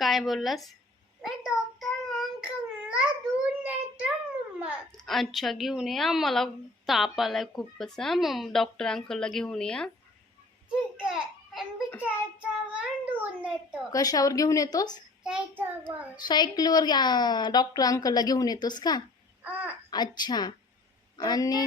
काय बोललास अच्छा घेऊन या मला ताप आलाय खूपच हा मग डॉक्टर अंकलला घेऊन या कशावर घेऊन येतोस सायकलवर डॉक्टर अंकलला घेऊन येतोस का अच्छा आणि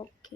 Ok.